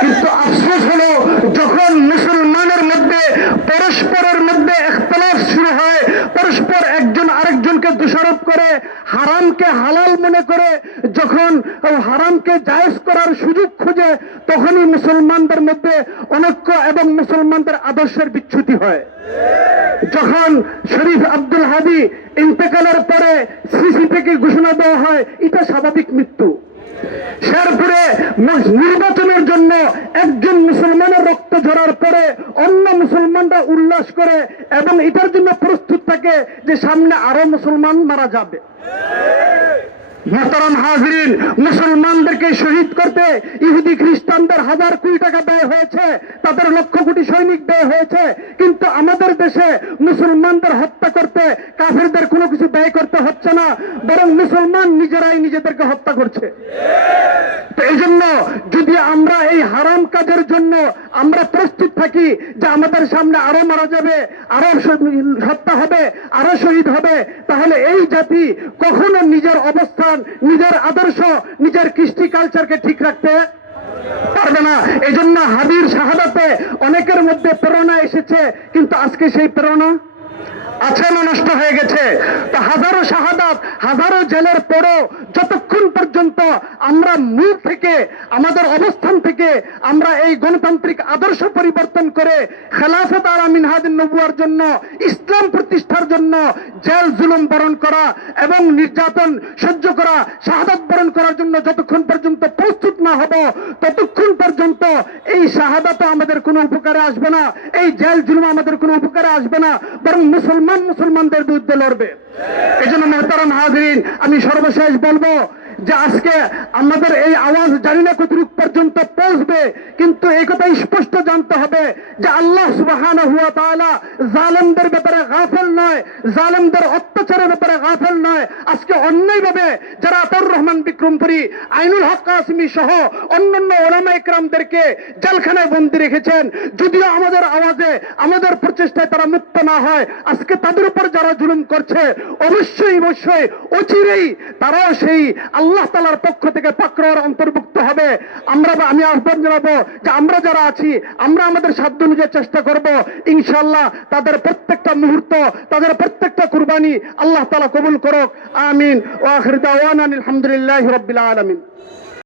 কিন্তু আফসোস হলো, যখন মুসলমানের মধ্যে, পরস্পরের মধ্যে একতলাফ শুরু হয়, পরস্পর একজন আরেকজনকে দোষারোপ করে, হারামকে হালাল মনে করে, যখন হারামকে জায়েজ করার সুযোগ খুঁজে, তখনই মুসলমানদের মধ্যে অনৈক্য এবং মুসলমানদের আদর্শের বিচ্যুতি হয়। যখন শরীফ আব্দুল হাদি ইন্তেকালের পরে সিসি থেকে ঘোষণা দেওয়া হয়, এটা স্বাভাবিক মৃত্যু। শেরপুরে নির্বাচনের একজন মুসলমানের রক্ত ঝরার পরে অন্য মুসলমানরা উল্লাস করে এবং এটার জন্য প্রস্তুত থাকে যে সামনে আরও মুসলমান মারা যাবে। মোহতারাম হাজরিন, মুসলমানদেরকে শহীদ করতে ইহুদি খ্রিস্টানদের হাজার কোটি টাকা ব্যয় হয়েছে, তাদের লক্ষ কোটি সৈনিক ব্যয় হয়েছে, কিন্তু আমাদের দেশে মুসলমানদের হত্যা করতে কাফেরদের কোনো কিছু ব্যয় করতে হচ্ছে না, বরং মুসলমান নিজেরাই নিজেদেরকে হত্যা করছে। তো এই জন্য যদি আমরা এই হারাম কাজের জন্য আমরা প্রস্তুত থাকি যে আমাদের সামনে আরও মারা যাবে, আরও হত্যা হবে, আরও শহীদ হবে, তাহলে এই জাতি কখনো নিজের অবস্থান নিজের আদর্শ, নিজের কৃষ্টি কালচারকে ঠিক রাখতে পারবে না। এই জন্য হাবির শাহাদাতে অনেকের মধ্যে প্রেরণা এসেছে, কিন্তু আজকে সেই প্রেরণা না নষ্ট হয়ে গেছে। তো হাজারো শাহাদাত, হাজারো জেলের পরও যতক্ষণ পর্যন্ত আমরা মূল থেকে, আমাদের অবস্থান থেকে আমরা এই গণতান্ত্রিক আদর্শ পরিবর্তন করে খেলাফত আলা মিনহাদিন নবুয়ার জন্য, ইসলাম প্রতিষ্ঠার জন্য জেল জুলুম বরণ করা এবং নির্যাতন সহ্য করা, শাহাদাত বরণ করার জন্য যতক্ষণ পর্যন্ত না হব, ততক্ষণ পর্যন্ত এই শাহাদাত আমাদের কোনো উপকারে আসবে না, এই জেল জুলুম আমাদের কোনো উপকারে আসবে না, বরং মুসলমান মুসলমানদের বিরুদ্ধে লড়বে। এই জন্য মেহতারাম হাজরিন, আমি সর্বশেষ বলব যে আজকে আমাদের এই আওয়াজ জানি না কতটুকু পর্যন্ত পৌঁছবে, কিন্তু এই কথা স্পষ্ট জানতে হবে যে আল্লাহ সুবাহান হুয়া তাআলা জালেমদের ব্যাপারে গাফেল নয়, জালেমদের অত্যাচারের ব্যাপারে গাফেল নয়। আজকে অন্যায়ভাবে যারা আতর রহমান বিক্রমপুরী, আইনুল হক কাসমি সহ অন্যান্য ওলামা ইকরামদেরকে জেলখানায় বন্দি রেখেছেন, যদিও আমাদের আওয়াজে, আমাদের প্রচেষ্টায় তারা মুক্ত না হয়, আজকে তাদের উপর যারা জুলুম করছে, অবশ্যই অবশ্যই অচিরেই তারাও সেই আল্লাহ তালার পক্ষ থেকে পাকড়ার অন্তর্ভুক্ত হবে। আমরা আমি আহ্বান জানাব যে আমরা যারা আছি, আমরা আমাদের সাধ্য অনুযায়ী চেষ্টা করব। ইনশাল্লাহ তাদের প্রত্যেকটা মুহূর্ত, তাদের প্রত্যেকটা কুরবানি আল্লাহ তালা কবুল করুক। আমিন। ও আলহামদুলিল্লাহ রবিল আলমিন।